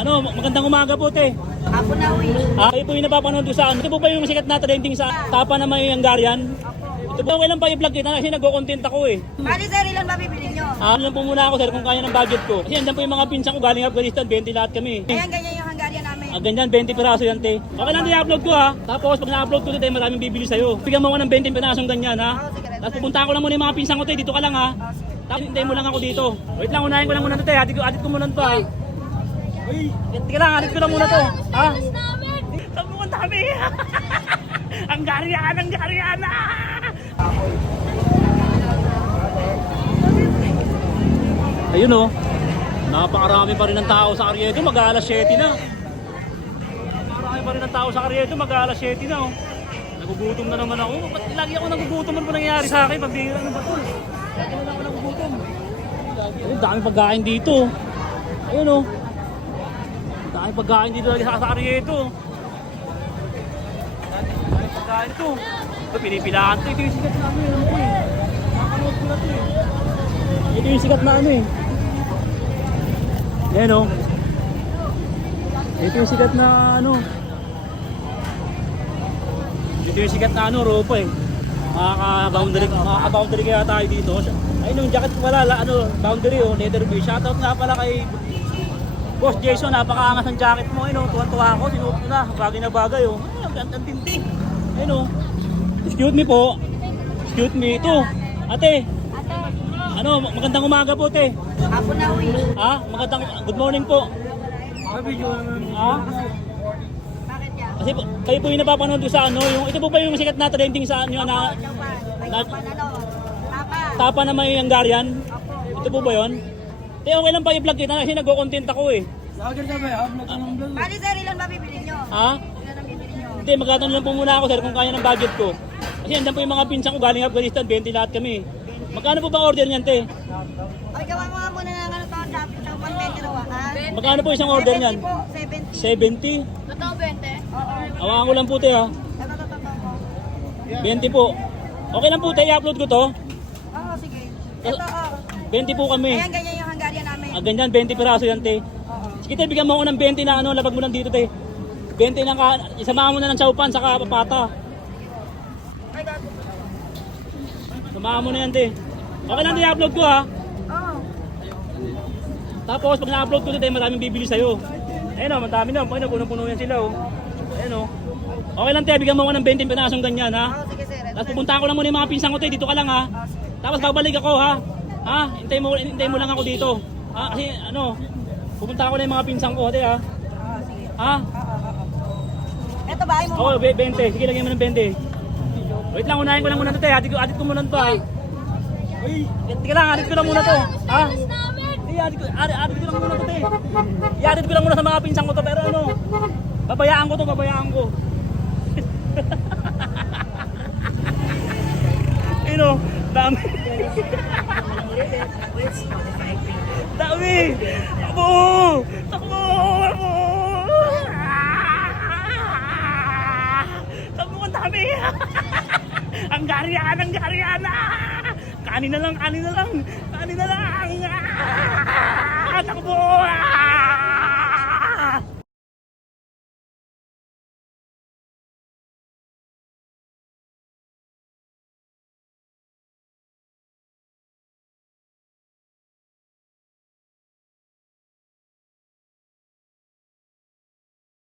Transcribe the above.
Magandang umaga po, te. Ako na, uwi. Kayo po yung napapanood ko sa ano. Ito po ba yung sikat na trending sa Tapa na may Hungarian? Ito po, kailan pa i-vlog kita kasi nag-content ako eh. Bali, sir, ilan mabibili nyo? Ano lang po muna ako, sir, kung kaya ng budget ko. Kasi andyan po yung mga pinsan ko galing Afghanistan, 20 lahat kami. Ayan, ganyan yung Hungarian namin. Ganyan, 20 piraso yan, te. Okay lang i-upload ko ha. Tapos pag na-upload ko today, maraming bibili sa'yo. Bigyan mo ako ng 20 pirasong ganyan ha. Tapos pupunta ko lang muna yung mga pinsan ko, te. Dito ka lang ha. Tapos hintayin mo lang ako dito. Wait lang, unahin ko lang muna to, te. Adit ko muna to ha. Uy, tika lang, adit ko lang muna to. Ha? Sabi mo, ang dami. Hungarian. Ayun oh. Napakarami pa rin ng tao sa Ariedo, mag-aalas 7 na. Napakarami pa rin ng tao sa Ariedo, mag-aalas 7 na oh. Nagugutom na naman ako. Ba't lagi ako nagugutom? Ano ba nangyayari sa akin? Pabira na ba ito? Lagi na ako nagugutom. Ayun, daming pagkain dito. Ayun oh. Daming pagkain dito lagi sa Ariedo. Daming pagkain ito. Pinipilaan ito. Ito yung sikat na ano eh. Nakakanood ko na ito eh. Ito yung sikat na ano eh. Yan o. Ito yung sikat na ano. Ito yung sikat na ano, ropa eh. Makaka-boundary kaya tayo dito. Ayun yung jacket pala, ano, boundary o, leather view. Shoutout nga pala kay Boss Jason, napakaangas ng jacket mo. Ayun o, tuwan-tuwa ako, sinuot ko na. Bagay na bagay o. Ang tinting. Ayun o. Excuse me po. Excuse me. Ito. Ate. Magandang umaga po, te. Ako na, uwi. Good morning po. Bakit yan? Kasi kayo po yung napapanood ko sa ano, ito po ba yung sikat na trending sa ano na Tapa na may Hungarian? Ito po ba yun? Te, okay lang pa i-vlog kita kasi nag-content ako eh. Bali, sir, ilan mabibili nyo? Ilan ang bibili nyo? Hindi, magkataon lang po muna ako, sir, kung kaya ng budget ko. Kasi andyan po yung mga pinsan ko galing Afghanistan, 20 lahat kami. Magkano po ba order niyan, te? Ay, gawa mo nga muna ng ano to, shopping sa pang-vendor, ha? Magkano po isang order niyan? 70 po, 70. 70? Totoo, 20? Oo. Hawakan ko lang po, te, ha? Totoo. 20 po. Okay lang po, te, i-upload ko to. Oo, sige. Ito, 20 po kami. Ayan, ganyan yung Hungarian namin. Ganyan, 20 piraso yan, te. Oo. Sige, te, bigyan mo ako ng 20 na ano, labag mo lang dito, te. 20 ng isama mo na ng chowpan, saka papata. Ay, gago. Samahan mo na yan, te. Okay lang, i-upload ko, ha? Oo. Tapos, pag na-upload ko today, maraming bibili sa'yo. Ayun o, madami na. Punong-puno yan sila, o. Ayun o. Okay lang, te, bigyan mo ako ng 20 pinasong ganyan, ha? Oo, sige, sir. Tapos pupunta ko lang muna yung mga pinsan ko, te. Dito ka lang, ha? Tapos babalik ako, ha? Ha? Hintayin mo lang ako dito. Ha? Kasi, ano, pupunta ko na yung mga pinsan ko, te, ha? Oo, sige. Ha? Ito, bahay mo. Oo, 20. Sige, lagyan mo ng 20. Wait lang, unahin ko lang muna ito, te. Adit ko muna ito, ha? Uy, tika lang, adit ko lang muna ito. Ha? Adit ko lang muna ito, te. I-adit ko lang muna sa mga pinsan ko to, pero ano, babayaan ko. Ayun o, dami. Dami! Takbo! Sabi mo, ang dami! Hungarian! Kanin na lang!